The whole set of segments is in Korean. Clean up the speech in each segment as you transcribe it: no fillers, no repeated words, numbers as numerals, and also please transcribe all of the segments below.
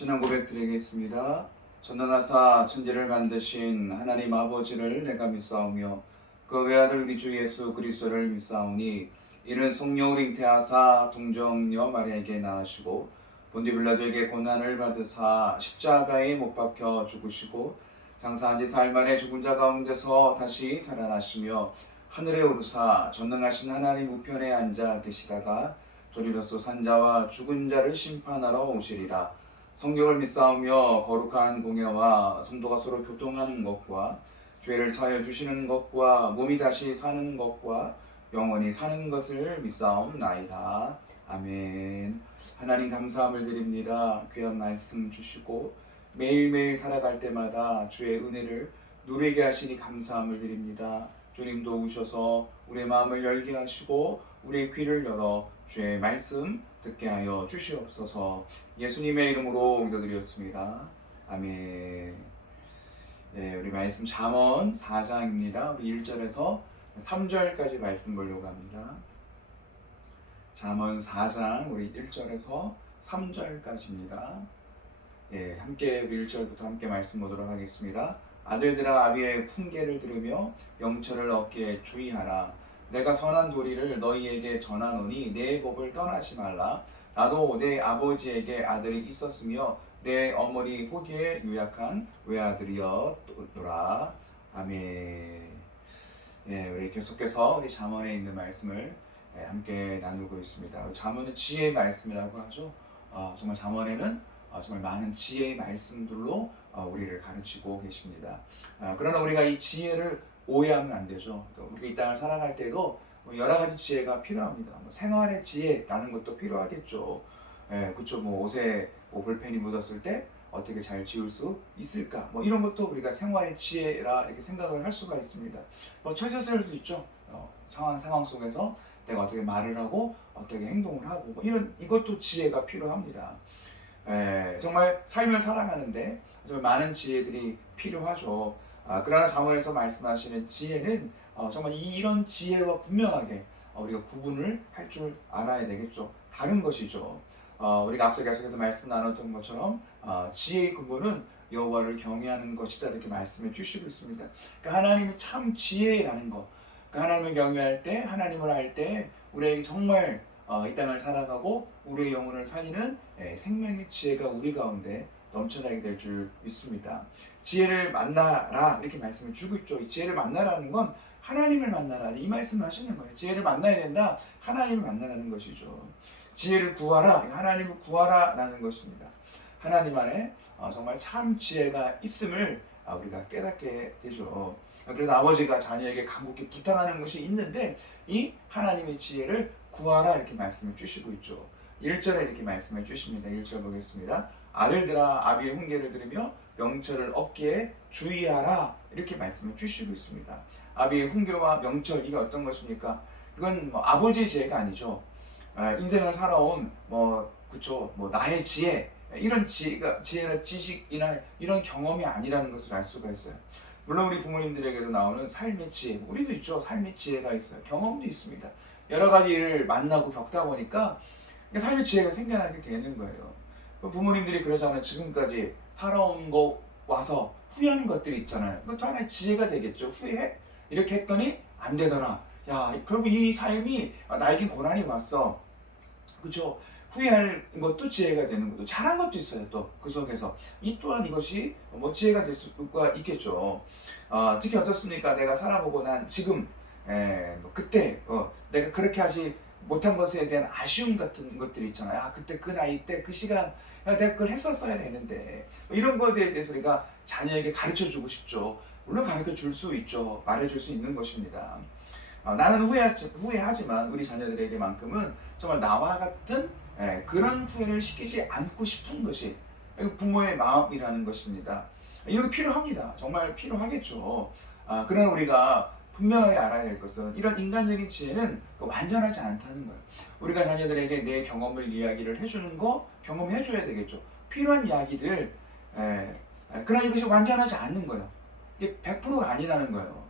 신앙 고백 드리겠습니다. 전능하사 천지를 만드신 하나님 아버지를 내가 믿사오며 그 외아들 우리 주 예수 그리스도를 믿사오니 이는 성령을 잉태하사 동정녀 마리아에게 낳으시고 본디 빌라도에게 고난을 받으사 십자가에 못 박혀 죽으시고 장사한 지 사흘 만에 죽은 자 가운데서 다시 살아나시며 하늘에 오르사 전능하신 하나님 우편에 앉아 계시다가 저리로서 산자와 죽은 자를 심판하러 오시리라. 성경을 믿사오며 거룩한 공예와 성도가 서로 교통하는 것과 죄를 사하여 주시는 것과 몸이 다시 사는 것과 영원히 사는 것을 믿사옵나이다. 아멘. 하나님 감사함을 드립니다. 귀한 말씀 주시고 매일매일 살아갈 때마다 주의 은혜를 누리게 하시니 감사함을 드립니다. 주님도 오셔서 우리의 마음을 열게 하시고 우리의 귀를 열어 주의 말씀 듣게 하여 주시옵소서. 예수님의 이름으로 기도드렸습니다. 아멘. 네, 우리 말씀 잠언 4장입니다. 우리 1절에서 3절까지 말씀 보려고 합니다. 잠언 4장 우리 1절에서 3절까지입니다. 예, 함께 우리 1절부터 함께 말씀 보도록 하겠습니다. 아들들아 아비의 훈계를 들으며 명철을 얻기에 주의하라. 내가 선한 도리를 너희에게 전하노니 내 법을 떠나지 말라. 나도 내 아버지에게 아들이 있었으며 내 어머니 호기에 유약한 외아들이었노라. 아멘. 예, 우리 계속해서 우리 잠언에 있는 말씀을 함께 나누고 있습니다. 잠언은 지혜의 말씀이라고 하죠. 정말 잠언에는 정말 많은 지혜의 말씀들로 우리를 가르치고 계십니다. 그러나 우리가 이 지혜를 오해하면 안 되죠. 우리가 이 땅을 살아갈 때도 여러 가지 지혜가 필요합니다. 생활의 지혜라는 것도 필요하겠죠. 그쵸. 옷에 볼펜이 묻었을 때 어떻게 잘 지울 수 있을까? 이런 것도 우리가 생활의 지혜라 이렇게 생각을 할 수가 있습니다. 철새 쓸 수 있죠. 상황 속에서 내가 어떻게 말을 하고 어떻게 행동을 하고 이것도 지혜가 필요합니다. 정말 삶을 살아가는데 정말 많은 지혜들이 필요하죠. 그러나 잠언에서 말씀하시는 지혜는 정말 이런 지혜와 분명하게 우리가 구분을 할 줄 알아야 되겠죠. 다른 것이죠. 우리가 앞서 계속해서 말씀 나눴던 것처럼 지혜의 근본은 여호와를 경외하는 것이다 이렇게 말씀해 주시고 있습니다. 그러니까 하나님이 참 지혜라는 것, 그러니까 하나님을 경외할 때, 하나님을 알 때 우리에게 정말 이 땅을 살아가고 우리의 영혼을 살리는 생명의 지혜가 우리 가운데 넘쳐나게 될 줄 믿습니다. 지혜를 만나라 이렇게 말씀을 주고 있죠. 이 지혜를 만나라는 건 하나님을 만나라 이 말씀을 하시는 거예요. 지혜를 만나야 된다. 하나님을 만나라는 것이죠. 지혜를 구하라, 하나님을 구하라 라는 것입니다. 하나님 안에 정말 참 지혜가 있음을 우리가 깨닫게 되죠. 그래서 아버지가 자녀에게 간곡히 부탁하는 것이 있는데 이 하나님의 지혜를 구하라 이렇게 말씀을 주시고 있죠. 1절에 이렇게 말씀을 주십니다. 1절 보겠습니다. 아들들아 아비의 훈계를 들으며 명철을 얻기에 주의하라 이렇게 말씀을 주시고 있습니다. 아비의 훈계와 명철 이게 어떤 것입니까? 이건 아버지의 지혜가 아니죠. 인생을 살아온 그쵸 나의 지혜 이런 지혜나 지식이나 이런 경험이 아니라는 것을 알 수가 있어요. 물론 우리 부모님들에게도 나오는 삶의 지혜 우리도 있죠. 삶의 지혜가 있어요. 경험도 있습니다. 여러 가지 일을 만나고 겪다 보니까 삶의 지혜가 생겨나게 되는 거예요. 부모님들이 그러잖아요. 지금까지 살아온 거 와서 후회하는 것들이 있잖아요. 그것도 하나의 지혜가 되겠죠. 후회해? 이렇게 했더니 안 되더라. 야, 결국 이 삶이 나에게 고난이 왔어. 그쵸? 후회할 것도 지혜가 되는 것도 잘한 것도 있어요. 또 그 속에서 이 또한 이것이 지혜가 될 수가 있겠죠. 특히 어떻습니까? 내가 살아보고 난 지금 그때 내가 그렇게 하지 못한 것에 대한 아쉬움 같은 것들이 있잖아요. 그때 그 나이 때 그 시간 내가 그걸 했었어야 되는데 이런 것에 대해서 우리가 자녀에게 가르쳐주고 싶죠. 물론 가르쳐줄 수 있죠. 말해줄 수 있는 것입니다. 나는 후회하지만 우리 자녀들에게만큼은 정말 나와 같은 그런 후회를 시키지 않고 싶은 것이 부모의 마음이라는 것입니다. 이런 게 필요합니다. 정말 필요하겠죠. 그러나 우리가 분명하게 알아야 될 것은 이런 인간적인 지혜는 완전하지 않다는 거예요. 우리가 자녀들에게 내 경험을 이야기를 해주는 거 경험해줘야 되겠죠. 필요한 이야기들 그러나 이것이 완전하지 않는 거예요. 이게 100%가 아니라는 거예요.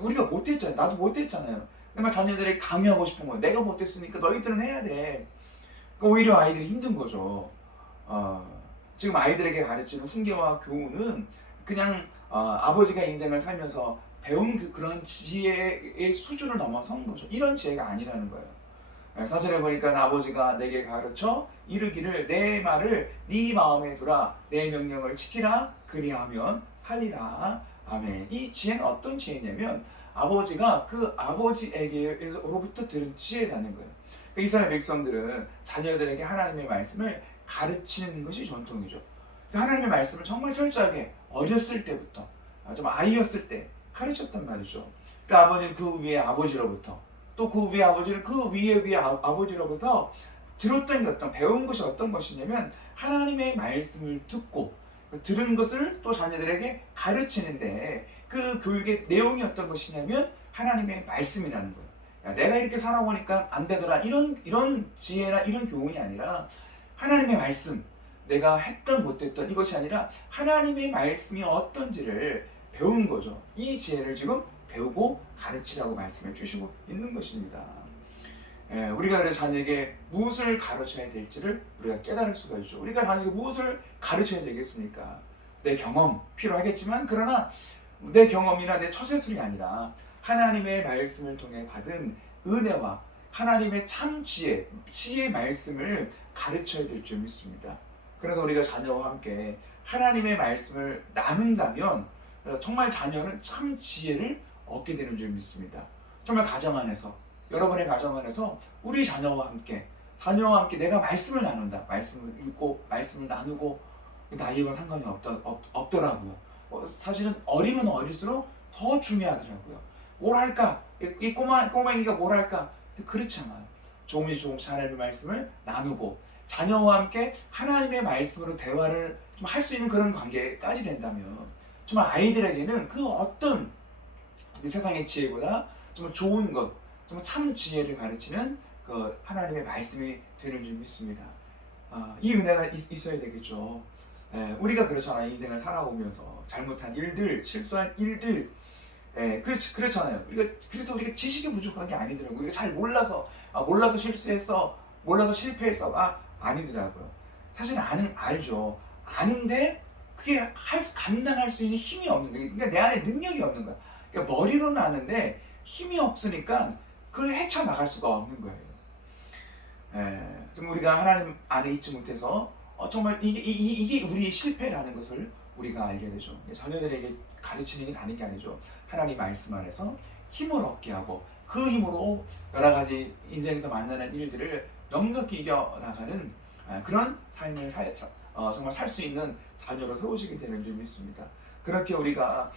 우리가 못했잖아요. 나도 못했잖아요. 그러니까 자녀들에게 강요하고 싶은 거예요. 내가 못했으니까 너희들은 해야 돼. 그러니까 오히려 아이들이 힘든 거죠. 어, 지금 아이들에게 가르치는 훈계와 교훈은 그냥 아버지가 인생을 살면서 배운 그런 지혜의 수준을 넘어선 거죠. 이런 지혜가 아니라는 거예요. 사전에 보니까 아버지가 내게 가르쳐 이르기를 내 말을 네 마음에 두라 내 명령을 지키라 그리하면 살리라. 아멘. 이 지혜는 어떤 지혜냐면 아버지가 그 아버지에게로부터 들은 지혜라는 거예요. 이스라엘 백성들은 자녀들에게 하나님의 말씀을 가르치는 것이 전통이죠. 하나님의 말씀을 정말 철저하게 어렸을 때부터 좀 아이였을 때 가르쳤단 말이죠. 아버지는 그 위에 아버지로부터 또 그 위에 아버지는 그 위에 아버지로부터 들었던 게 배운 것이 어떤 것이냐면 하나님의 말씀을 듣고 들은 것을 또 자녀들에게 가르치는데 그 교육의 내용이 어떤 것이냐면 하나님의 말씀이라는 거예요. 야, 내가 이렇게 살아보니까 안 되더라 이런 지혜나 이런 교훈이 아니라 하나님의 말씀, 내가 했던 못했던 이것이 아니라 하나님의 말씀이 어떤지를 배운 거죠. 이 지혜를 지금 배우고 가르치라고 말씀해 주시고 있는 것입니다. 우리가 그래서 자녀에게 무엇을 가르쳐야 될지를 우리가 깨달을 수가 있죠. 우리가 자녀에게 무엇을 가르쳐야 되겠습니까? 내 경험 필요하겠지만 그러나 내 경험이나 내 처세술이 아니라 하나님의 말씀을 통해 받은 은혜와 하나님의 참 지혜의 말씀을 가르쳐야 될 줄 믿습니다. 그래서 우리가 자녀와 함께 하나님의 말씀을 나눈다면 정말 자녀는 참 지혜를 얻게 되는 줄 믿습니다. 정말 가정 안에서 여러분의 가정 안에서 우리 자녀와 함께 내가 말씀을 나눈다. 말씀을 읽고 말씀을 나누고 나이와 상관이 없더라고요. 사실은 어리면 어릴수록 더 중요하더라고요. 뭘 할까? 이 꼬맹이가 뭘 할까? 그렇지 않아요. 조금씩 하나님의 말씀을 나누고 자녀와 함께 하나님의 말씀으로 대화를 좀 할 수 있는 그런 관계까지 된다면 정말 아이들에게는 그 어떤 세상의 지혜보다 정말 좋은 것, 정말 참 지혜를 가르치는 그 하나님의 말씀이 되는 줄 믿습니다. 이 은혜가 있어야 되겠죠. 우리가 그렇잖아요. 인생을 살아오면서 잘못한 일들, 실수한 일들, 그렇잖아요. 그래서 우리가 지식이 부족한 게 아니더라고요. 우리가 잘 몰라서 실수했어, 몰라서 실패했어가 아니더라고요. 사실 알죠. 아는데 그게 감당할 수 있는 힘이 없는 거예요. 그러니까 내 안에 능력이 없는 거야. 그러니까 머리로는 아는데 힘이 없으니까 그걸 헤쳐나갈 수가 없는 거예요. 좀 우리가 하나님 안에 있지 못해서 정말 이게 우리의 실패라는 것을 우리가 알게 되죠. 자녀들에게 가르치는 게 다른 게 아니죠. 하나님 말씀 안에서 힘을 얻게 하고 그 힘으로 여러 가지 인생에서 만나는 일들을 넉넉히 이겨나가는 그런 삶을 정말 살 수 있는 자녀로 세우시게 되는 줄 믿습니다. 그렇게 우리가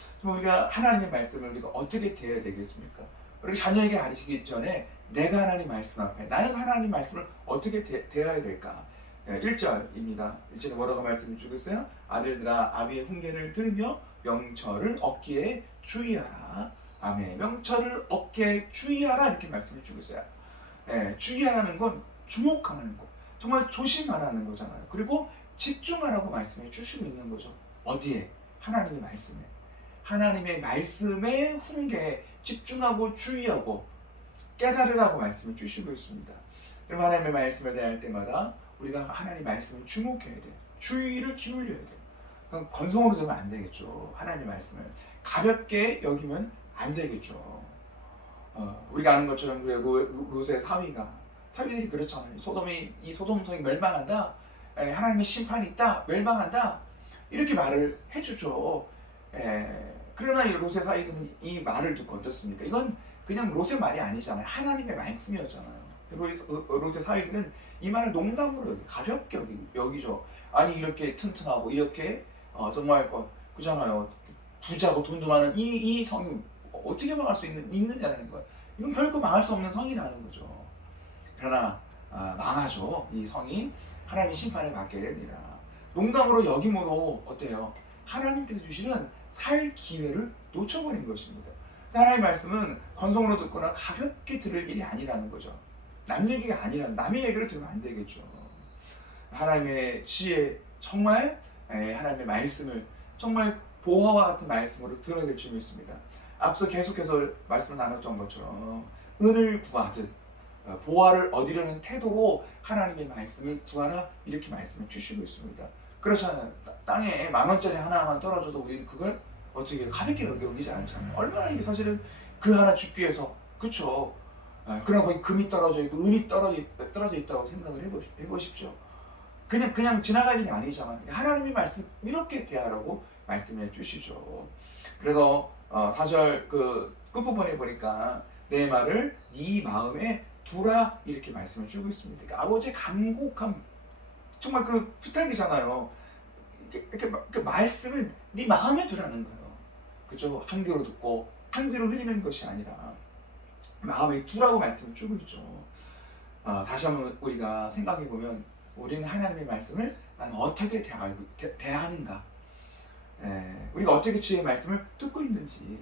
하나님의 말씀을 우리가 어떻게 대해야 되겠습니까? 우리 자녀에게 가르치기 전에 내가 하나님 말씀 앞에 나는 하나님 말씀을 어떻게 대해야 될까? 1절입니다. 1절에 뭐라고 말씀해 주겠어요? 아들들아 아비의 훈계를 들으며 명철을 얻기에 주의하라. 아멘. 명철을 얻기에 주의하라 이렇게 말씀해 주고 있어요. 주의하라는 건 주목하는 것, 정말 조심하라는 거잖아요. 그리고 집중하라고 말씀해 주시고 있는 거죠. 어디에? 하나님의 말씀에. 하나님의 말씀의 훈계에 집중하고 주의하고 깨달으라고 말씀해 주시고 있습니다. 그럼 하나님의 말씀을 대할 때마다 우리가 하나님의 말씀을 주목해야 돼요. 주의를 기울여야 돼요. 그럼 건성으로 들으면 안 되겠죠. 하나님의 말씀을 가볍게 여기면 안 되겠죠. 우리가 아는 것처럼 롯의 사위들이 그렇잖아요. 이 소돔성이 멸망한다. 하나님의 심판이 있다. 멸망한다. 이렇게 말을 해주죠. 그러나 이 롯의 사위들은 이 말을 듣고 어떻습니까? 이건 그냥 롯의 말이 아니잖아요. 하나님의 말씀이었잖아요. 롯의 사위들은 이 말을 농담으로 가볍게 여기죠. 아니 이렇게 튼튼하고 이렇게 정말 그잖아요. 부자고 돈도 많은 이 성이 어떻게 망할 수 있느냐는 거예요. 이건 결코 망할 수 없는 성이라는 거죠. 그러나 망하죠. 이 성이 하나님의 심판을 받게 됩니다. 농담으로 여김으로 어때요? 하나님께서 주시는 살 기회를 놓쳐버린 것입니다. 하나님의 말씀은 건성으로 듣거나 가볍게 들을 일이 아니라는 거죠. 남 얘기가 아니라 남의 얘기를 들으면 안 되겠죠. 하나님의 지혜, 정말 하나님의 말씀을 정말 보화와 같은 말씀으로 들어야 될 줄 믿습니다. 앞서 계속해서 말씀을 나눴던 것처럼 은을 구하듯 보화를 얻으려는 태도로 하나님의 말씀을 구하라 이렇게 말씀을 주시고 있습니다. 그렇잖아요. 땅에 10,000원짜리 하나만 떨어져도 우리는 그걸 어떻게 가볍게 여기지 않잖아요. 얼마나 이게 사실은 그 하나 죽기 위해서 그렇죠. 그러나 거기 금이 떨어져 있고 은이 떨어져 있다고 생각을 해보십시오. 그냥 지나갈 일이 아니잖아요. 하나님의 말씀 이렇게 대하라고 말씀해 주시죠. 그래서 4절 그 끝부분에 보니까 내 말을 네 마음에 두라 이렇게 말씀을 주고 있습니다. 그러니까 아버지의 간곡함 정말 그 부탁이잖아요. 이렇게 말씀을 네 마음에 두라는 거예요. 그죠? 한 귀로 듣고 한 귀로 흘리는 것이 아니라 마음에 두라고 말씀을 주고 있죠. 다시 한번 우리가 생각해 보면 우리는 하나님의 말씀을 나는 어떻게 대하는가? 우리가 어떻게 주의 말씀을 듣고 있는지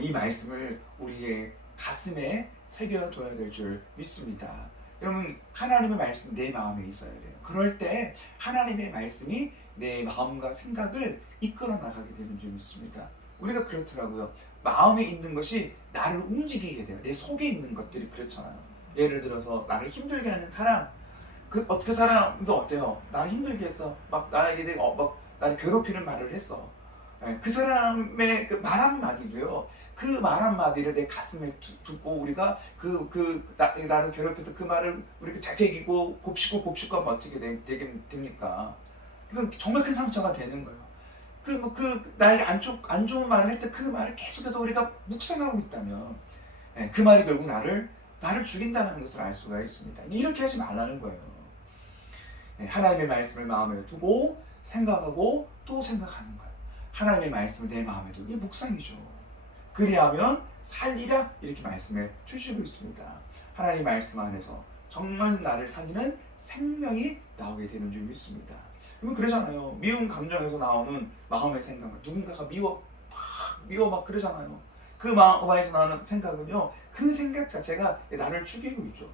이 말씀을 우리의 가슴에 새겨둬야 될 줄 믿습니다. 여러분 하나님의 말씀 내 마음에 있어야 돼요. 그럴 때 하나님의 말씀이 내 마음과 생각을 이끌어 나가게 되는 줄 믿습니다. 우리가 그렇더라고요. 마음에 있는 것이 나를 움직이게 돼요. 내 속에 있는 것들이 그렇잖아요. 예를 들어서 나를 힘들게 하는 사람 어떻게 사람도 어때요? 나를 힘들게 했어. 막 나에게 막 나를 괴롭히는 말을 했어. 그 사람의 그 말 한마디도요. 그 말 한마디를 내 가슴에 두고 우리가 나를 괴롭혔던 그 말을 우리가 되새기고 곱씹고 하면 어떻게 됩니까? 그건 정말 큰 상처가 되는 거예요. 나에게 안 좋은 말을 했던 그 말을 계속해서 우리가 묵상하고 있다면 그 말이 결국 나를 죽인다는 것을 알 수가 있습니다. 이렇게 하지 말라는 거예요. 하나님의 말씀을 마음에 두고 생각하고 또 생각하는 거예요. 하나님의 말씀을 내 마음에 두고 이게 묵상이죠. 그리하면 살리라 이렇게 말씀해 주시고 있습니다. 하나님의 말씀 안에서 정말 나를 살리는 생명이 나오게 되는 줄 믿습니다. 그러면 그러잖아요. 미운 감정에서 나오는 마음의 생각, 누군가가 미워 막 그러잖아요. 그 마음에서 나오는 생각은요, 그 생각 자체가 나를 죽이고 있죠.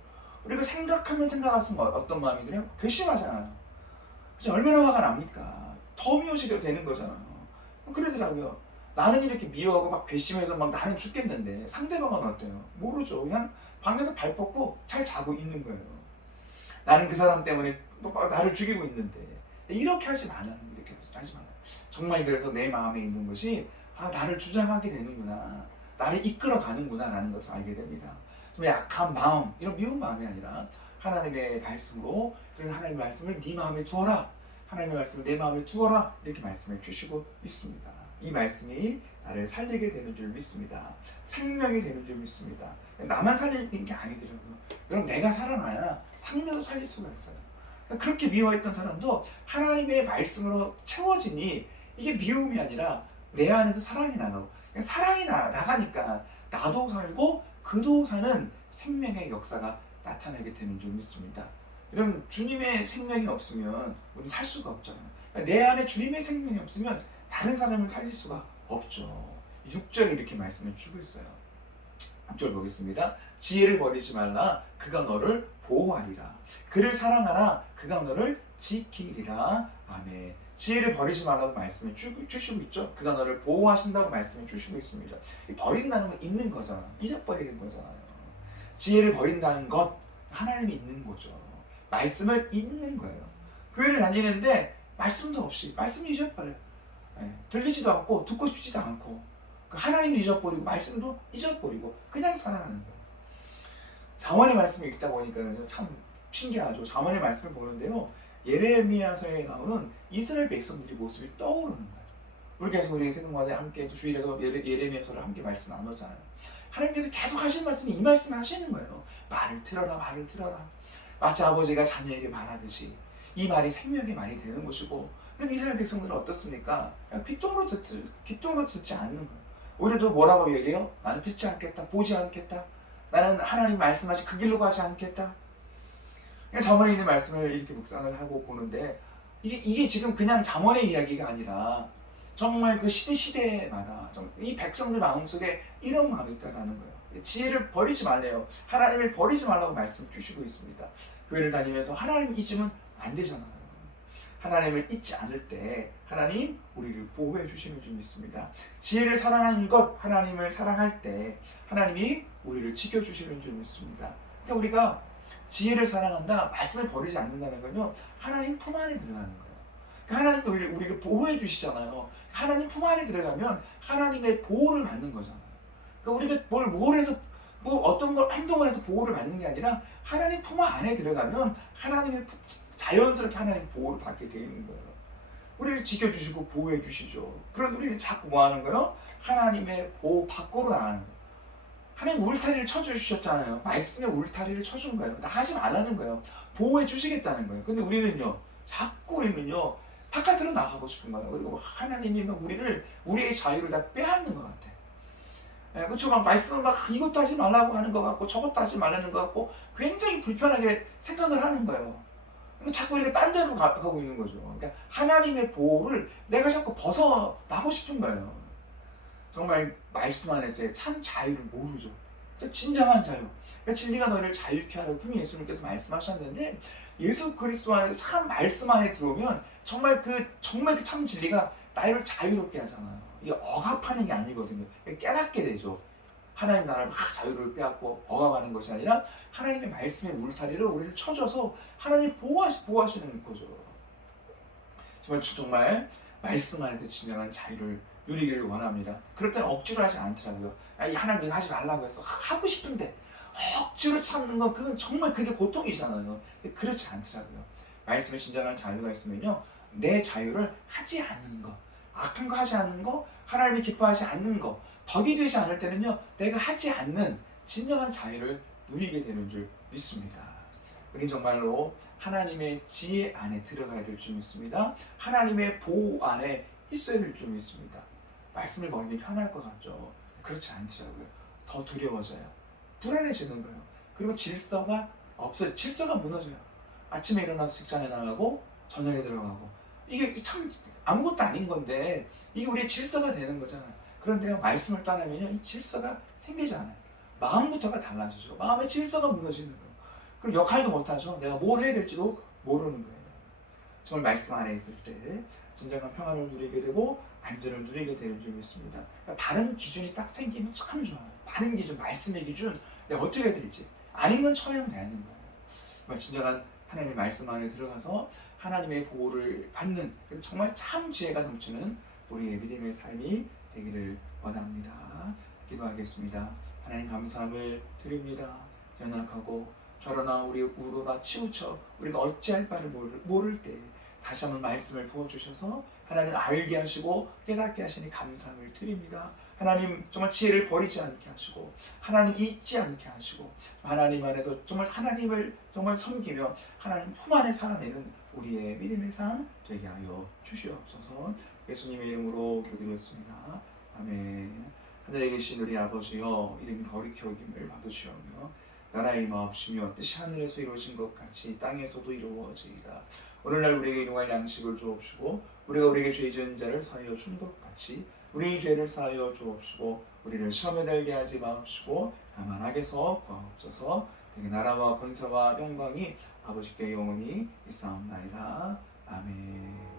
우리가 생각하면 생각할수록 어떤 마음이 들어요? 괘씸하잖아요. 그죠? 얼마나 화가 납니까? 더 미워지게 되는 거잖아요. 그러더라고요. 나는 이렇게 미워하고 막 괘씸해서 막 나는 죽겠는데 상대방은 어때요? 모르죠. 그냥 방에서 발 뻗고 잘 자고 있는 거예요. 나는 그 사람 때문에 나를 죽이고 있는데 이렇게 하지 말라는 거, 이렇게 하지 말아요. 정말 그래서 내 마음에 있는 것이 나를 주장하게 되는구나, 나를 이끌어 가는구나 라는 것을 알게 됩니다. 좀 약한 마음, 이런 미운 마음이 아니라 하나님의 말씀으로, 그래서 하나님의 말씀을 네 마음에 두어라, 하나님의 말씀을 내 마음에 두어라 이렇게 말씀해 주시고 있습니다. 이 말씀이 나를 살리게 되는 줄 믿습니다. 생명이 되는 줄 믿습니다. 나만 살리는 게 아니더라고요. 여러분 내가 살아나야 상대도 살릴 수가 있어요. 그렇게 미워했던 사람도 하나님의 말씀으로 채워지니 이게 미움이 아니라 내 안에서 사랑이 나가고, 사랑이 나가니까 나도 살고 그도 사는 생명의 역사가 나타나게 되는 줄 믿습니다. 여러분 주님의 생명이 없으면 우리는 살 수가 없잖아요. 내 안에 주님의 생명이 없으면 다른 사람을 살릴 수가 없죠. 6절에 이렇게 말씀을 주고 있어요. 6절 보겠습니다. 지혜를 버리지 말라, 그가 너를 보호하리라. 그를 사랑하라, 그가 너를 지키리라. 아멘. 지혜를 버리지 말라고 말씀을 주시고 있죠. 그가 너를 보호하신다고 말씀을 주시고 있습니다. 버린다는 건 있는 거잖아요. 잊어버리는 거잖아요. 지혜를 버린다는 것, 하나님이 있는 거죠. 말씀을 잊는 거예요. 교회를 다니는데 말씀도 없이 말씀을 잊어버려요. 들리지도 않고 듣고 싶지도 않고 하나님도 잊어버리고 말씀도 잊어버리고 그냥 살아가는 거예요. 잠언의 말씀을 읽다 보니까 참 신기하죠. 잠언의 말씀을 보는데요, 예레미야서에 나오는 이스라엘 백성들의 모습이 떠오르는 거예요. 우리 계속 우리 생각마다 함께 주일에서 예레미야서를 함께 말씀 나눴잖아요. 하나님께서 계속 하시는 말씀이 이 말씀을 하시는 거예요. 말을 들어라, 말을 들어라. 마치 아버지가 자녀에게 말하듯이 이 말이 생명의 말이 되는 것이고, 그런데 이스라엘 백성들은 어떻습니까? 귀쪽으로 듣지 않는 거예요. 오히려 뭐라고 얘기해요? 나는 듣지 않겠다, 보지 않겠다, 나는 하나님 말씀하신 그 길로 가지 않겠다. 그냥 잠언에 있는 말씀을 이렇게 묵상을 하고 보는데 이게 지금 그냥 잠언의 이야기가 아니라 정말 그 시대마다 이 백성들 마음속에 이런 마음이 있다는 거예요. 지혜를 버리지 말래요. 하나님을 버리지 말라고 말씀 주시고 있습니다. 교회를 다니면서 하나님 잊으면 안 되잖아요. 하나님을 잊지 않을 때 하나님 우리를 보호해 주시는 줄 믿습니다. 지혜를 사랑하는 것, 하나님을 사랑할 때 하나님이 우리를 지켜주시는 줄 믿습니다. 그러니까 우리가 지혜를 사랑한다, 말씀을 버리지 않는다는 건요, 하나님 품 안에 들어가는 거예요. 그러니까 하나님도 우리를 보호해 주시잖아요. 하나님 품 안에 들어가면 하나님의 보호를 받는 거잖아요. 그러니까 우리가 뭘 해서 뭐 어떤 걸 행동을 해서 보호를 받는 게 아니라 하나님 품 안에 들어가면 하나님의 자연스럽게 하나님 보호를 받게 되어 있는 거예요. 우리를 지켜주시고 보호해 주시죠. 그런데 우리는 자꾸 뭐 하는 거예요? 하나님의 보호 밖으로 나가는 거예요. 하나님 울타리를 쳐주셨잖아요. 말씀에 울타리를 쳐준 거예요. 나 하지 말라는 거예요. 보호해 주시겠다는 거예요. 근데 우리는요, 자꾸 우리는요, 바깥으로 나가고 싶은 거예요. 그리고 하나님이 우리의 자유를 다 빼앗는 것 같아. 예, 그렇죠. 막 말씀을 막 이것도 하지 말라고 하는 것 같고 저것도 하지 말라는 것 같고 굉장히 불편하게 생각을 하는 거예요. 자꾸 우리가 딴 데로 가고 있는 거죠. 그러니까 하나님의 보호를 내가 자꾸 벗어나고 싶은 거예요. 정말 말씀 안에서의 참 자유를 모르죠. 진정한 자유. 그러니까 진리가 너를 자유케 하라고 분명히 예수님께서 말씀하셨는데, 예수 그리스도 안에서 참 말씀 안에 들어오면 정말 그 참 진리가 나를 자유롭게 하잖아요. 이게 억압하는 게 아니거든요. 깨닫게 되죠. 하나님 나라를 막 자유를 빼앗고 억압하는 것이 아니라 하나님의 말씀의 울타리를 우리를 쳐줘서 하나님 보호하시는 거죠. 정말 말씀 안에서 진정한 자유를 누리기를 원합니다. 그럴 때는 억지로 하지 않더라고요. 하나님 이거 하지 말라고 해서 하고 싶은데 억지로 참는 건 그건 정말 그게 고통이잖아요. 근데 그렇지 않더라고요. 말씀에 진정한 자유가 있으면요, 내 자유를 하지 않는 거, 악한 거 하지 않는 거, 하나님이 기뻐하지 않는 거, 덕이 되지 않을 때는요, 내가 하지 않는 진정한 자유를 누리게 되는 줄 믿습니다. 우린 정말로 하나님의 지혜 안에 들어가야 될 줄 믿습니다. 하나님의 보호 안에 있어야 될 줄 믿습니다. 말씀을 버리면 편할 것 같죠. 그렇지 않더라고요. 더 두려워져요. 불안해지는 거예요. 그리고 질서가 없어요. 질서가 무너져요. 아침에 일어나서 직장에 나가고 저녁에 들어가고, 이게 참 아무것도 아닌 건데 이게 우리의 질서가 되는 거잖아요. 그런데요, 말씀을 떠나면요, 이 질서가 생기지 않아요. 마음부터가 달라지죠. 마음의 질서가 무너지는 거예요. 그럼 역할도 못하죠. 내가 뭘 해야 될지도 모르는 거예요. 정말 말씀 안에 있을 때 진정한 평안을 누리게 되고 안전을 누리게 되는 줄 믿습니다. 그러니까 바른 기준이 딱 생기면 참 좋아요. 바른 기준, 말씀의 기준, 내가 어떻게 해야 될지. 아닌 건 처리하면 되는 거예요. 정말 진정한 하나님의 말씀 안에 들어가서 하나님의 보호를 받는, 정말 참 지혜가 넘치는 우리의 믿음의 삶이 되기를 원합니다. 기도하겠습니다. 하나님 감사함을 드립니다. 연약하고 저러나 우리 우러나 치우쳐 우리가 어찌할 바를 모를 때 다시 한번 말씀을 부어주셔서 하나님 알게 하시고 깨닫게 하시니 감사함을 드립니다. 하나님 정말 지혜를 버리지 않게 하시고 하나님 잊지 않게 하시고 하나님 안에서 정말 하나님을 정말 섬기며 하나님 품 안에 살아내는 우리의 믿음의 삶 되게 하여 주시옵소서. 예수님의 이름으로 기도드렸습니다. 아멘. 하늘에 계신 우리 아버지여, 이름이 거룩히 여김을 받으시오며 나라의 임하옵시며 뜻이 하늘에서 이루어진 것 같이 땅에서도 이루어지이다. 오늘날 우리에게 일용할 양식을 주옵시고 우리가 우리에게 죄 지은 자를 사하여 준 것 같이 우리의 죄를 사하여 주옵시고 우리를 시험에 들게 하지 마옵시고 다만 악에서 구하옵소서. 되게 나라와 권세와 영광이 아버지께 영원히 있사옵나이다. 아멘.